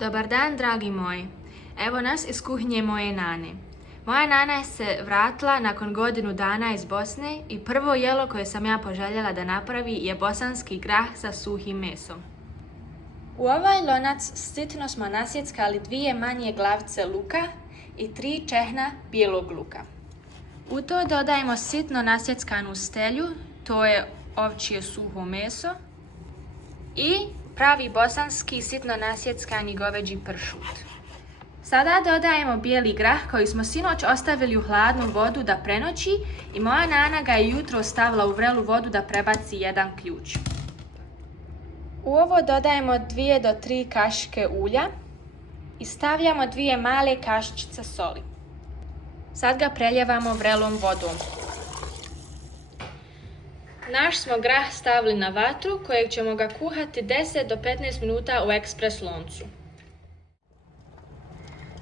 Dobar dan, dragi moji. Evo nas iz kuhinje moje nane. Moja nana je se vratila nakon godinu dana iz Bosne i prvo jelo koje sam ja poželjela da napravi je bosanski grah sa suhim mesom. U ovaj lonac sitno smo nasjeckali 2 manje glavice luka i 3 čehna bijelog luka. U to dodajemo sitno nasjeckanu stelju, to je ovčje suho meso, i pravi bosanski sitno nasjeckani goveđi pršut. Sada dodajemo bijeli grah koji smo sinoć ostavili u hladnu vodu da prenoći i moja nana ga je jutro stavila u vrelu vodu da prebaci 1 ključ. U ovo dodajemo 2 do 3 kašike ulja i stavljamo 2 male kašičice soli. Sad ga preljevamo vrelom vodom. Naš smo grah stavili na vatru kojeg ćemo ga kuhati 10 do 15 minuta u ekspres loncu.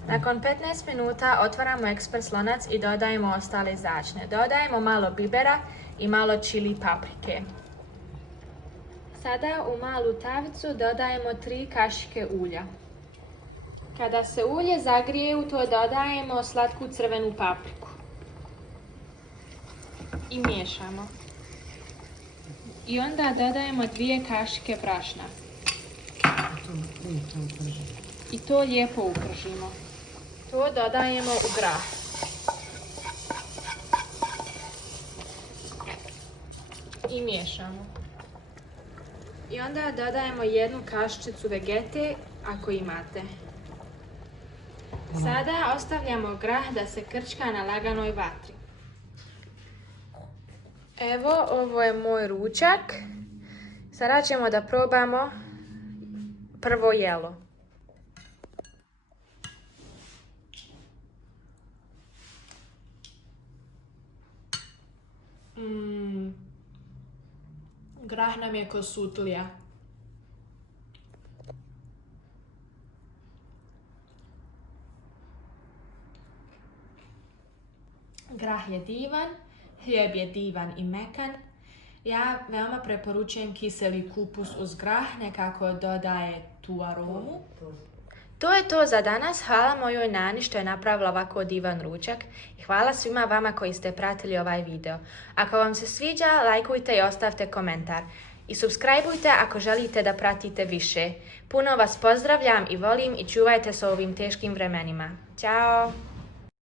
Nakon 15 minuta otvaramo ekspres lonac i dodajemo ostale začine. Dodajemo malo bibera i malo čili paprike. Sada u malu tavicu dodajemo 3 kašike ulja. Kada se ulje zagrije, u to dodajemo slatku crvenu papriku. I miješamo. I onda dodajemo 2 kašike brašna. I to lijepo upržimo. To dodajemo u grah. I miješamo. I onda dodajemo 1 kašičicu vegete ako imate. Sada ostavljamo grah da se krčka na laganoj vatri. Evo, ovo je moj ručak. Sada ćemo da probamo prvo jelo. Grah nam je ko sutlija. Grah je divan, hljeb je divan i mekan. Ja veoma preporučujem kiseli kupus uz grah, nekako dodaje tu aromu. To je to za danas. Hvala mojoj nani što je napravila ovako divan ručak i hvala svima vama koji ste pratili ovaj video. Ako vam se sviđa, lajkujte i ostavite komentar. I subscribeujte ako želite da pratite više. Puno vas pozdravljam i volim i čuvajte se u ovim teškim vremenima. Ćao!